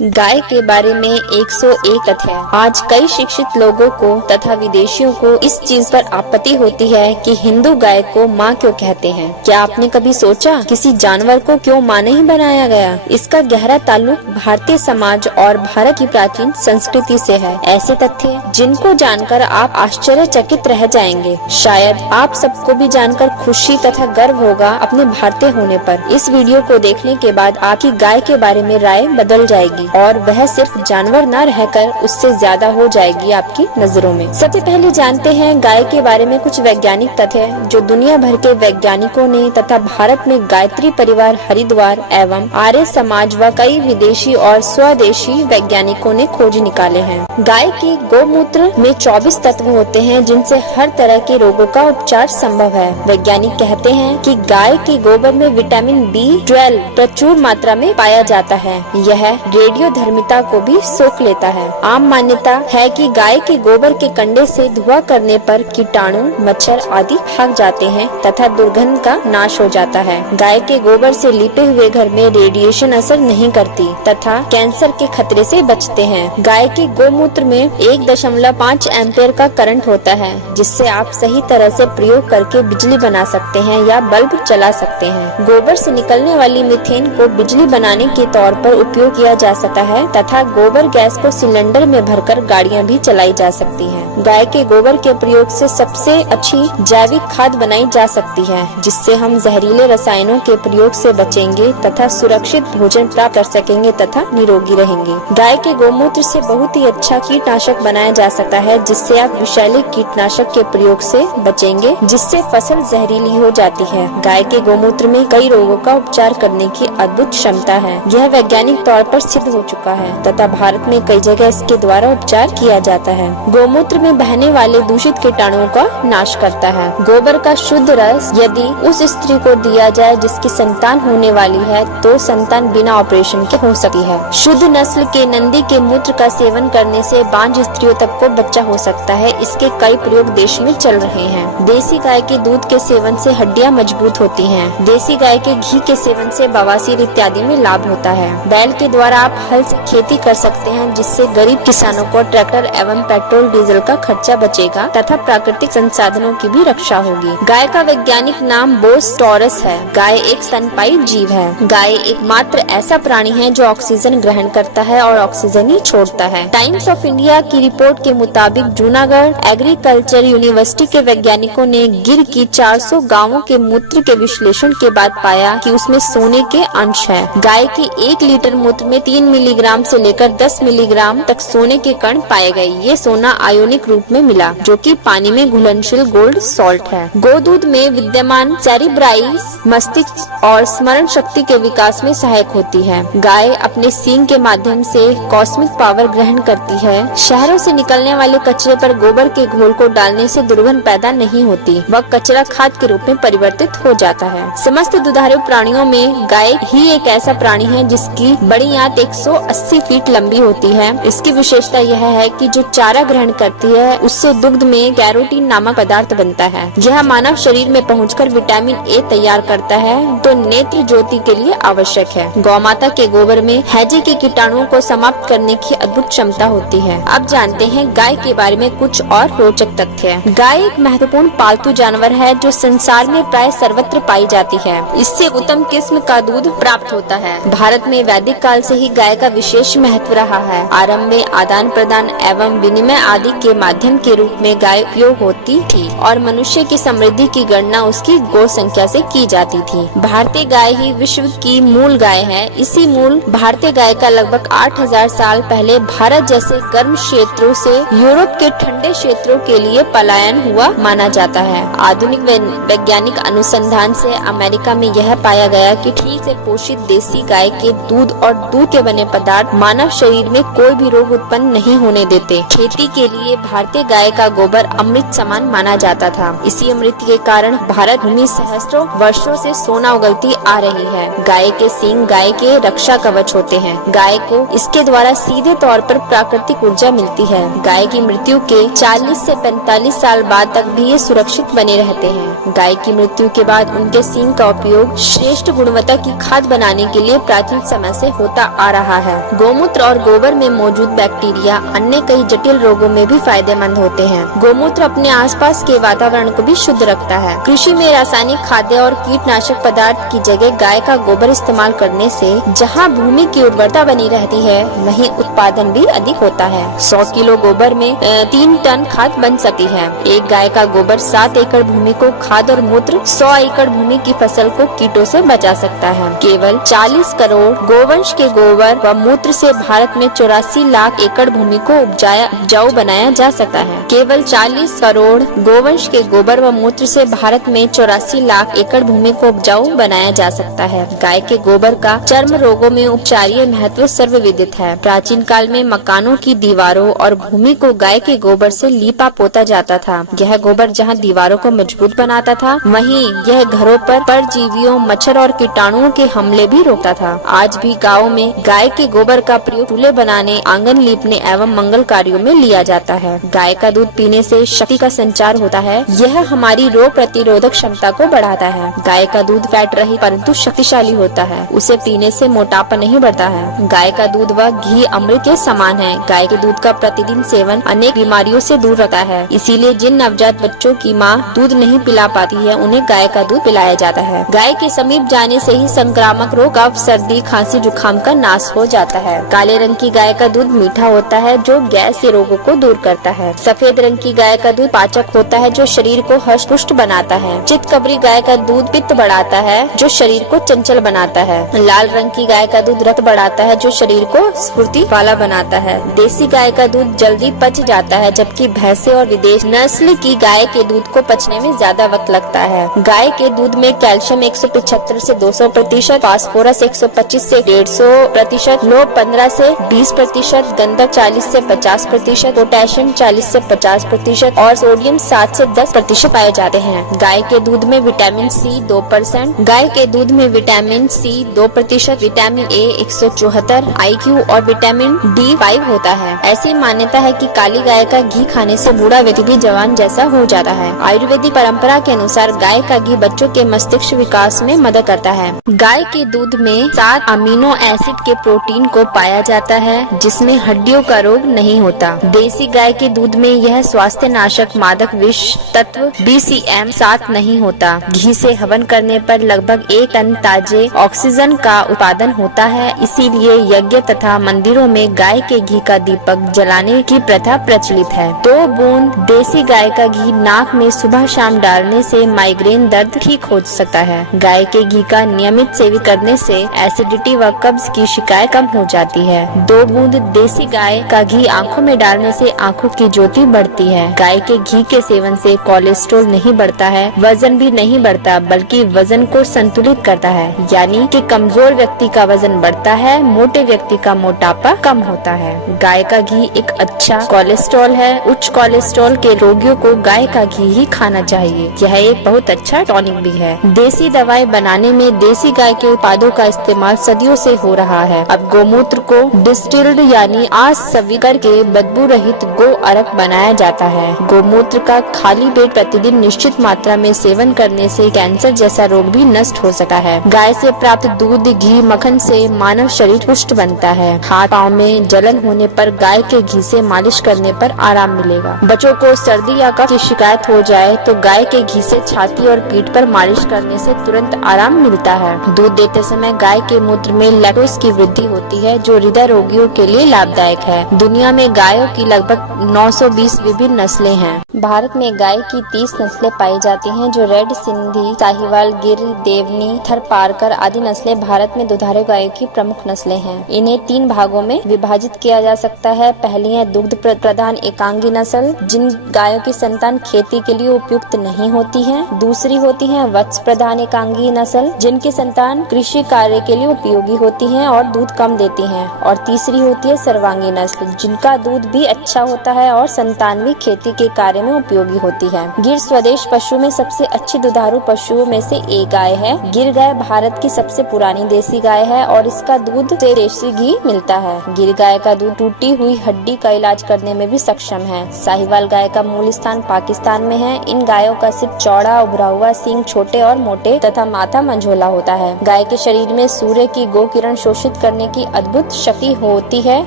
गाय के बारे में 101 तथ्य है। आज कई शिक्षित लोगों को तथा विदेशियों को इस चीज पर आपत्ति होती है कि हिंदू गाय को माँ क्यों कहते हैं। क्या आपने कभी सोचा किसी जानवर को क्यों माँ नहीं बनाया गया? इसका गहरा ताल्लुक भारतीय समाज और भारत की प्राचीन संस्कृति से है। ऐसे तथ्य जिनको जानकर आप आश्चर्यचकित रह जाएंगे। शायद आप सबको भी जानकर खुशी तथा गर्व होगा अपने भारतीय होने पर। इस वीडियो को देखने के बाद आपकी गाय के बारे में राय बदल जाएगी और वह सिर्फ जानवर न रहकर उससे ज्यादा हो जाएगी आपकी नजरों में। सबसे पहले जानते हैं गाय के बारे में कुछ वैज्ञानिक तथ्य जो दुनिया भर के वैज्ञानिकों ने तथा भारत में गायत्री परिवार हरिद्वार एवं आर्य समाज व कई विदेशी और स्वदेशी वैज्ञानिकों ने खोज निकाले हैं। गाय के गोमूत्र में 24 तत्व होते हैं जिनसे हर तरह के रोगों का उपचार संभव है। वैज्ञानिक कहते हैं कि गाय के गोबर में विटामिन B12 प्रचुर मात्रा में पाया जाता है। यह रेडियोधर्मिता को भी सोख लेता है। आम मान्यता है कि गाय के गोबर के कंडे से धुआं करने पर कीटाणु मच्छर आदि भाग जाते हैं तथा दुर्गंध का नाश हो जाता है। गाय के गोबर से लिपे हुए घर में रेडिएशन असर नहीं करती तथा कैंसर के खतरे से बचते हैं। गाय के गोमूत्र में 1.5 एम्पियर का करंट होता है जिससे आप सही तरह से प्रयोग करके बिजली बना सकते हैं या बल्ब चला सकते हैं। गोबर से निकलने वाली मीथेन को बिजली बनाने के तौर पर उपयोग किया जा सकता है तथा गोबर गैस को सिलेंडर में भरकर गाड़ियां भी चलाई जा सकती हैं। गाय के गोबर के प्रयोग से सबसे अच्छी जैविक खाद बनाई जा सकती है जिससे हम जहरीले रसायनों के प्रयोग से बचेंगे तथा सुरक्षित भोजन प्राप्त कर सकेंगे तथा निरोगी रहेंगे। गाय के गोमूत्र से बहुत ही अच्छा कीटनाशक बनाया जा सकता है जिससे आप विषैले कीटनाशक के प्रयोग से बचेंगे जिससे फसल जहरीली हो जाती है। गाय के गोमूत्र में कई रोगों का उपचार करने की अद्भुत क्षमता है। यह वैज्ञानिक तौर पर सिद्ध हो चुका है तथा भारत में कई जगह इसके द्वारा उपचार किया जाता है। गोमूत्र में बहने वाले दूषित कीटाणुओं का नाश करता है। गोबर का शुद्ध रस यदि उस स्त्री को दिया जाए जिसकी संतान होने वाली है तो संतान बिना ऑपरेशन के हो सकती है। शुद्ध नस्ल के नंदी के मूत्र का सेवन करने से बांझ स्त्रियों तक को बच्चा हो सकता है। इसके कई प्रयोग देश में चल रहे हैं। देसी गाय के दूध के सेवन से हड्डियां मजबूत होती हैं। देसी गाय के घी के सेवन से बवासीर इत्यादि में लाभ होता है। बैल के द्वारा आप हल से खेती कर सकते हैं जिससे गरीब किसानों को ट्रैक्टर एवं पेट्रोल डीजल का खर्चा बचेगा तथा प्राकृतिक संसाधनों की भी रक्षा होगी। गाय का वैज्ञानिक नाम बोस टॉरस है। गाय एक स्तनपायी जीव है। गाय एकमात्र ऐसा प्राणी है जो ऑक्सीजन ग्रहण करता है और ऑक्सीजन ही छोड़ता है। टाइम्स ऑफ इंडिया की रिपोर्ट के मुताबिक जूनागढ़ एग्रीकल्चर यूनिवर्सिटी के वैज्ञानिकों ने गिर की 400 गाँवों के मूत्र के विश्लेषण के बाद पाया कि उसमें सोने के अंश है। गाय के 1 लीटर मूत्र में 3 मिलीग्राम से लेकर 10 मिलीग्राम तक सोने के कण पाए गए। ये सोना आयोनिक रूप में मिला जो कि पानी में घुलनशील गोल्ड सॉल्ट है। गोदूध में विद्यमान सेरिब्राइस मस्तिष्क और स्मरण शक्ति के विकास में सहायक होती है। गाय अपने सींग के माध्यम से कॉस्मिक पावर ग्रहण करती है। शहरों से निकलने वाले कचरे पर गोबर के घोल को डालने से दुर्गंध पैदा नहीं होती। वह कचरा खाद के रूप में परिवर्तित हो जाता है। समस्त दुधारू प्राणियों में गाय ही एक ऐसा प्राणी है जिसकी बड़ी आंत 180 फीट लंबी होती है। इसकी विशेषता यह है कि जो चारा ग्रहण करती है उससे दुग्ध में कैरोटीन नामक पदार्थ बनता है। यह मानव शरीर में पहुंचकर विटामिन ए तैयार करता है तो नेत्र ज्योति के लिए आवश्यक है। गौमाता के गोबर में हैजे के कीटाणुओं को समाप्त करने की अद्भुत क्षमता होती है। अब जानते हैं गाय के बारे में कुछ और रोचक तथ्य। गाय एक महत्वपूर्ण पालतू जानवर है जो संसार में प्राय सर्वत्र पाई जाती है। इससे उत्तम किस्म का दूध प्राप्त होता है। भारत में वैदिक काल से ही गाय का विशेष महत्व रहा है। आरंभ में आदान प्रदान एवं विनिमय आदि के माध्यम के रूप में गाय उपयोग होती थी और मनुष्य की समृद्धि की गणना उसकी गौ संख्या से की जाती थी। भारतीय गाय ही विश्व की मूल गाय है। इसी मूल भारतीय गाय का लगभग 8000 साल पहले भारत जैसे गर्म क्षेत्रों से यूरोप के ठंडे क्षेत्रों के लिए पलायन हुआ माना जाता है। आधुनिक वैज्ञानिक अनुसंधान से अमेरिका में यह पाया गया कि ठीक से पोषित देसी गाय के दूध और दूध के बने पदार्थ मानव शरीर में कोई भी रोग उत्पन्न नहीं होने देते। खेती के लिए भारतीय गाय का गोबर अमृत समान माना जाता था। इसी अमृत के कारण भारत भूमि सहस्त्रों वर्षों से सोना उगलती आ रही है। गाय के सींग गाय के रक्षा कवच होते हैं। गाय को इसके द्वारा सीधे तौर पर प्राकृतिक ऊर्जा मिलती है। गाय की मृत्यु के 40 से 45 साल बाद तक भी ये सुरक्षित बने रहते हैं। गाय की मृत्यु के बाद उनके सींग का उपयोग श्रेष्ठ गुणवत्ता की खाद बनाने के लिए प्राचीन समय से होता आ रहा रहा है। गोमूत्र और गोबर में मौजूद बैक्टीरिया अन्य कई जटिल रोगों में भी फायदेमंद होते हैं। गोमूत्र अपने आसपास के वातावरण को भी शुद्ध रखता है। कृषि में रासायनिक खाद्य और कीटनाशक पदार्थ की जगह गाय का गोबर इस्तेमाल करने से जहां भूमि की उर्वरता बनी रहती है, वहीं उत्पादन भी अधिक होता है। 100 किलो गोबर में 3 टन खाद बन सकती है। एक गाय का गोबर 7 एकड़ भूमि को खाद और मूत्र 100 एकड़ भूमि की फसल को कीटों से बचा सकता है। केवल 40 करोड़ गोवंश के गोबर व मूत्र से भारत में 84 लाख एकड़ भूमि को उपजाऊ बनाया जा सकता है। केवल 40 करोड़ गोवंश के गोबर व मूत्र से भारत में 84 लाख एकड़ भूमि को उपजाऊ बनाया जा सकता है। गाय के गोबर का चर्म रोगों में उपचारीय महत्व सर्वविदित है। प्राचीन काल में मकानों की दीवारों और भूमि को गाय के गोबर से लीपा पोता जाता था। यह गोबर जहां दीवारों को मजबूत बनाता था, वहीं यह घरों पर परजीवियों, मच्छर और कीटाणुओं के हमले भी रोकता था। आज भी गाँव में गाय के गोबर का प्रयोग चूल्हे बनाने, आंगन लीपने एवं मंगल कार्यों में लिया जाता है। गाय का दूध पीने से शक्ति का संचार होता है। यह हमारी रोग प्रतिरोधक क्षमता को बढ़ाता है। गाय का दूध फैट रहित परंतु शक्तिशाली होता है। उसे पीने से मोटापा नहीं बढ़ता है। गाय का दूध व घी अमृत के समान है। गाय के दूध का प्रतिदिन सेवन अनेक बीमारियों से दूर रखता है। इसीलिए जिन नवजात बच्चों की माँ दूध नहीं पिला पाती है, उन्हें गाय का दूध पिलाया जाता है। गाय के समीप जाने से ही संक्रामक रोग, कफ, सर्दी, खांसी, जुकाम का नाश हो जाता है। काले रंग की गाय का दूध मीठा होता है, जो गैस से रोगों को दूर करता है। सफेद रंग की गाय का दूध पाचक होता है, जो शरीर को हष्ट पुष्ट बनाता है। चितकबरी गाय का दूध पित्त बढ़ाता है, जो शरीर को चंचल बनाता है। लाल रंग की गाय का दूध रक्त बढ़ाता है, जो शरीर को स्फूर्ति वाला बनाता है। देसी गाय का दूध जल्दी पच जाता है, जबकि भैंसे और विदेश नस्ल की गाय के दूध को पचने में ज्यादा वक्त लगता है। गाय के दूध में कैल्शियम 175 से 200%, फास्फोरस 125 से 150%, लोह 15 से 20%, गंधक 40 से 50%, पोटेशियम 40 से 50% और सोडियम 7 से 10% पाए जाते हैं। गाय के दूध में विटामिन सी 2%, गाय के दूध में vitamin C 2%, vitamin A 174, IQ और विटामिन डी 5 होता है। ऐसी मान्यता है कि काली गाय का घी खाने से बूढ़ा व्यक्ति भी जवान जैसा हो जाता है। आयुर्वेदिक परंपरा के अनुसार गाय का घी बच्चों के मस्तिष्क विकास में मदद करता है। गाय के दूध में 7 अमीनो एसिड के प्रोटीन को पाया जाता है, जिसमें हड्डियों का रोग नहीं होता। देसी गाय के दूध में यह स्वास्थ्य नाशक मादक विष तत्व BCM 7 नहीं होता। घी से हवन करने पर लगभग 1 टन ताजे ऑक्सीजन का उत्पादन होता है। इसीलिए यज्ञ तथा मंदिरों में गाय के घी का दीपक जलाने की प्रथा प्रचलित है। 2 बूंद देसी गाय का घी नाक में सुबह शाम डालने से माइग्रेन दर्द ठीक हो सकता है। गाय के घी का नियमित सेवन करने से एसिडिटी व कब्ज की शिकायत कम हो जाती है। 2 बूंद देसी गाय का घी आंखों में डालने से आंखों की ज्योति बढ़ती है। गाय के घी के सेवन से कोलेस्ट्रॉल नहीं बढ़ता है, वजन भी नहीं बढ़ता, बल्कि वजन को संतुलित करता है। यानी कि कमजोर व्यक्ति का वजन बढ़ता है, मोटे व्यक्ति का मोटापा कम होता है। गाय का घी एक अच्छा कोलेस्ट्रॉल है। उच्च कोलेस्ट्रॉल के रोगियों को गाय का घी ही खाना चाहिए। यह एक बहुत अच्छा टॉनिक भी है। देसी दवाई बनाने में देसी गाय के उत्पादों का इस्तेमाल सदियों से हो रहा है। अब गोमूत्र को डिस्टिल्ड यानी आसवी करके बदबू रहित गो अरक बनाया जाता है। गोमूत्र का खाली पेट प्रतिदिन निश्चित मात्रा में सेवन करने से कैंसर जैसा रोग भी नष्ट हो सकता है। गाय से प्राप्त दूध, घी, मक्खन से मानव शरीर पुष्ट बनता है। हाथ पाँव में जलन होने पर गाय के घी से मालिश करने पर आराम मिलेगा। बच्चों को सर्दी या कफ की शिकायत हो जाए तो गाय के घी से छाती और पीठ पर मालिश करने से तुरंत आराम मिलता है। दूध देते समय गाय के मूत्र में लैक्टोज की वृद्धि होती है, जो हृदय रोगियों के लिए लाभदायक है। दुनिया में गायों की लगभग 920 विभिन्न नस्लें हैं। भारत में गाय की 30 नस्लें पाई जाती हैं, जो रेड सिंधी, साहिवाल, गिर, देवनी, थरपारकर आदि नस्लें भारत में दुधारू गायों की प्रमुख नस्लें हैं। इन्हें 3 भागों में विभाजित किया जा सकता है। पहली है दुग्ध प्रधान एकांगी नस्ल, जिन गायों की संतान खेती के लिए उपयुक्त नहीं होती है। दूसरी होती है वत्स प्रधान एकांगी नस्ल, जिनकी संतान कृषि कार्य के लिए उपयोगी होती है और दूध कम देती है। और तीसरी होती है सर्वांगी नस्ल, जिनका दूध भी अच्छा होता है और संतान भी खेती के कार्य में उपयोगी होती है। गिर स्वदेश पशु में सबसे अच्छी दुधारू पशुओं में से एक गाय है। गिर गाय भारत की सबसे पुरानी देसी गाय है और इसका दूध से देसी घी मिलता है। गिर गाय का दूध टूटी हुई हड्डी का इलाज करने में भी सक्षम है। साहिवाल गाय का मूल स्थान पाकिस्तान में है। इन गायों का सिर चौड़ा, उभरा हुआ, सींग छोटे और मोटे तथा माथा मंझोला होता है। गाय के शरीर में सूर्य की गो किरण शोषित करने करने की अद्भुत शक्ति होती है।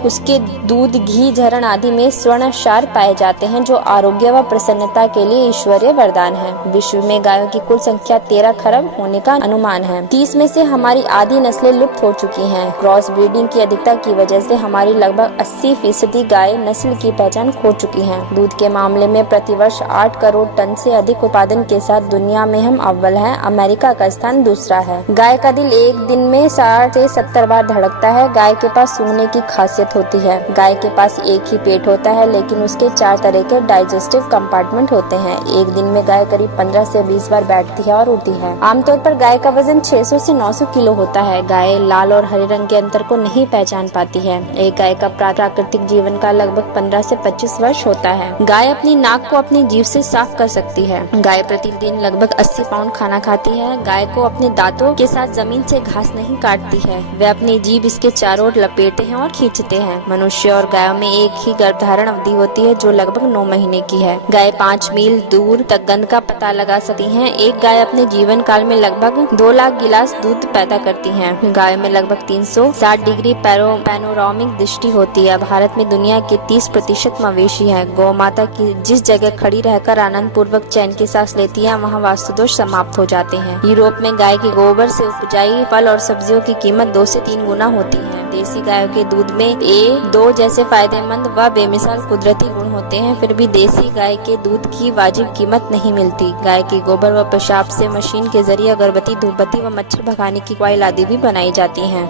उसके दूध, घी, झरण आदि में स्वर्ण क्षार पाए जाते हैं जो आरोग्य व प्रसन्नता के लिए ईश्वरीय वरदान है। विश्व में गायों की कुल संख्या 13 खरब होने का अनुमान है। 30 में से हमारी आधी नस्लें लुप्त हो चुकी हैं। क्रॉस ब्रीडिंग की अधिकता की वजह से हमारी लगभग 80% गाय नस्ल की पहचान खो चुकी हैं। दूध के मामले में प्रतिवर्ष 8 करोड़ टन से अधिक उत्पादन के साथ दुनिया में हम अव्वल हैं। अमेरिका का स्थान दूसरा है। गाय का दिल एक दिन में 60 से 70 बार धड़कता है। गाय के पास सूंघने की खासियत होती है। गाय के पास एक ही पेट होता है लेकिन उसके 4 तरह के डाइजेस्टिव कंपार्टमेंट होते हैं। एक दिन में गाय करीब 15 से 20 बार बैठती है और उड़ती है। आमतौर पर गाय का वजन 600 से 900 किलो होता है। गाय लाल और हरे रंग के अंतर को नहीं पहचान पाती है। एक गाय का प्राकृतिक जीवन काल लगभग 15 से 25 वर्ष होता है। गाय अपनी नाक को अपनी जीभ से साफ कर सकती है। गाय प्रतिदिन लगभग 80 पाउंड खाना खाती है। गाय को अपने दांतों के साथ जमीन से घास नहीं काटती है। वे अपनी जीभ इसके चारों ओर लपेटते हैं और खींचते हैं। मनुष्य और गायों में एक ही गर्भधारण अवधि होती है जो लगभग 9 महीने की है। गाय 5 मील दूर तक गंध का पता लगा सकती हैं। एक गाय अपने जीवन काल में लगभग 2 लाख गिलास दूध पैदा करती है। गाय में लगभग 360 डिग्री पैनोरामिक दृष्टि होती है। भारत में दुनिया के 30% मवेशी है। गौ माता की जिस जगह खड़ी रहकर आनंद पूर्वक चैन की सांस लेती है वहाँ वास्तुदोष समाप्त हो जाते हैं। यूरोप में गाय के गोबर से उपजाई फल और सब्जियों की कीमत 2 से 3 गुना होती है। देसी गायों के दूध में A2 जैसे फायदेमंद व बेमिसाल कुदरती गुण होते हैं, फिर भी देसी गाय के दूध की वाजिब कीमत नहीं मिलती। गाय के गोबर व पेशाब से मशीन के जरिए अगरबत्ती, धूपबत्ती व मच्छर भगाने की कॉइल आदि भी बनाई जाती हैं।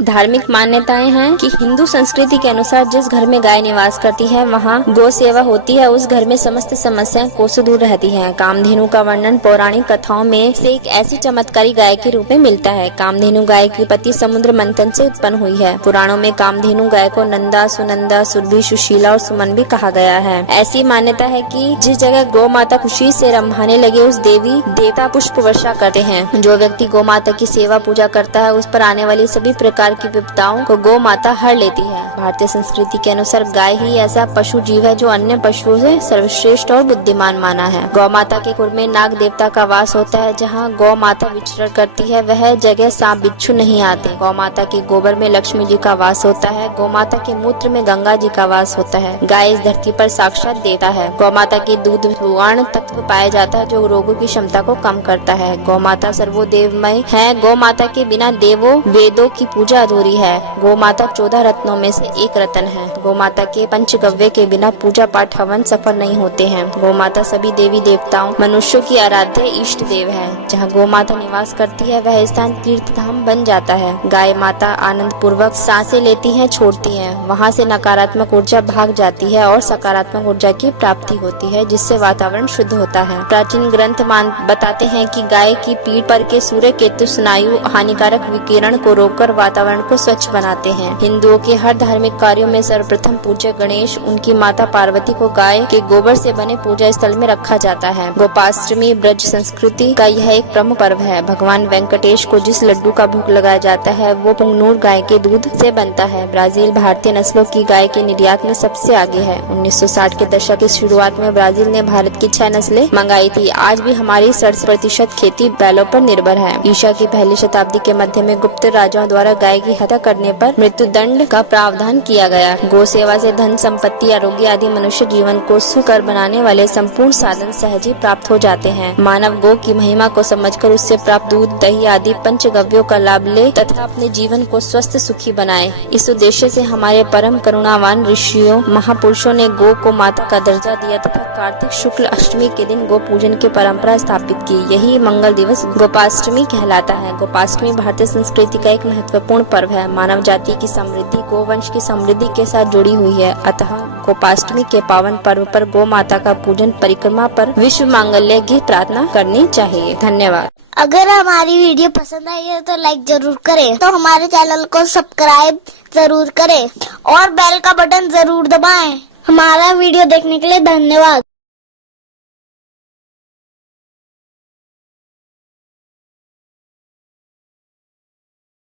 धार्मिक मान्यताएं हैं कि हिंदू संस्कृति के अनुसार जिस घर में गाय निवास करती है वहाँ गौ सेवा होती है। उस घर में समस्त समस्याएं कोसों दूर रहती हैं। कामधेनु का वर्णन पौराणिक कथाओं में से एक ऐसी चमत्कारी गाय के रूप में मिलता है। कामधेनु गाय की उत्पत्ति समुद्र मंथन से उत्पन्न हुई है। पुराणों में कामधेनु गाय को नंदा, सुनंदा, सुरभि, सुशीला और सुमन भी कहा गया है। ऐसी मान्यता है कि जिस जगह गौ माता खुशी से रंभाने लगे उस देवी देवता पुष्प वर्षा करते हैं। जो व्यक्ति गौ माता की सेवा पूजा करता है उस पर आने वाली सभी प्रकार की विपदाओं को गौ माता हर लेती है। भारतीय संस्कृति के अनुसार गाय ही ऐसा पशु जीव है जो अन्य पशुओं से सर्वश्रेष्ठ और बुद्धिमान माना है। गौ माता के कुल में नाग देवता का वास होता है। जहाँ गौ माता विचरण करती है वह जगह सांप बिच्छू नहीं आते। गौ माता के गोबर में लक्ष्मी जी का वास होता है। गौ माता के मूत्र में गंगा जी का वास होता है। गाय इस धरती पर साक्षात देवता है। गौ माता के दूध सुवर्ण तत्व पाया जाता है जो रोगों की क्षमता को कम करता है। गौ माता सर्वोदेवमय है। गौ माता के बिना देवों वेदों की पूजा अधूरी है। गौ माता 14 रत्नों में से एक रत्न है। गौ माता के पंचगव्य के बिना पूजा पाठ हवन सफल नहीं होते हैं। गौ माता सभी देवी देवताओं मनुष्यों की आराध्य इष्ट देव है। जहाँ गौ माता निवास करती है वह स्थान तीर्थ धाम बन जाता है। गाय माता आनंद पूर्वक सांसें लेती है, छोड़ती है। वहाँ से नकारात्मक ऊर्जा भाग जाती है और सकारात्मक ऊर्जा की प्राप्ति होती है जिससे वातावरण शुद्ध होता है। प्राचीन ग्रंथ बताते हैं कि गाय की पीठ पर के सूर्य केतु स्नायु हानिकारक विकिरण को रोककर वातावरण को स्वच्छ बनाते हैं। हिंदुओं के हर धार्मिक कार्यों में सर्वप्रथम पूज्य गणेश, उनकी माता पार्वती को गाय के गोबर से बने पूजा स्थल में रखा जाता है। गोपाष्टमी ब्रज संस्कृति का यह एक प्रमुख पर्व है। भगवान वेंकटेश को जिस लड्डू का भोग लगाया जाता है वो पुंगनूर गाय के दूध से बनता है। ब्राजील भारतीय नस्लों की गाय के निर्यात में सबसे आगे है। 1960 के दशक की शुरुआत में ब्राजील ने भारत की 6 नस्लें मंगाई थी। आज भी हमारी 60% खेती बैलों पर निर्भर है। ईसा की पहली शताब्दी के मध्य में गुप्त राजाओं द्वारा गाय की हत्या करने पर मृत्यु दंड का प्रावधान किया गया। गौ सेवा से धन संपत्ति, आरोग्य आदि मनुष्य जीवन को सुखकर बनाने वाले संपूर्ण साधन सहज ही प्राप्त हो जाते हैं। मानव गौ की महिमा को समझकर उससे प्राप्त दूध, दही आदि पंचगव्यों का लाभ ले तथा अपने जीवन को स्वस्थ सुखी बनाए। इस उद्देश्य से हमारे परम करुणावान ऋषियों महापुरुषों ने गौ को माता का दर्जा दिया तथा कार्तिक शुक्ल अष्टमी के दिन गौ पूजन की परंपरा स्थापित की। यही मंगल दिवस गोपाष्टमी कहलाता है। गोपाष्टमी भारतीय संस्कृति का एक महत्वपूर्ण पर्व है। मानव जाति की समृद्धि गोवंश की समृद्धि के साथ जुड़ी हुई है। अतः गोपाष्टमी के पावन पर्व पर गौ माता का पूजन, परिक्रमा पर विश्व मांगल्य की प्रार्थना करनी चाहिए। धन्यवाद। अगर हमारी वीडियो पसंद आई है तो लाइक जरूर करें, तो हमारे चैनल को सब्सक्राइब जरूर करें और बेल का बटन जरूर दबाएं। हमारा वीडियो देखने के लिए धन्यवाद।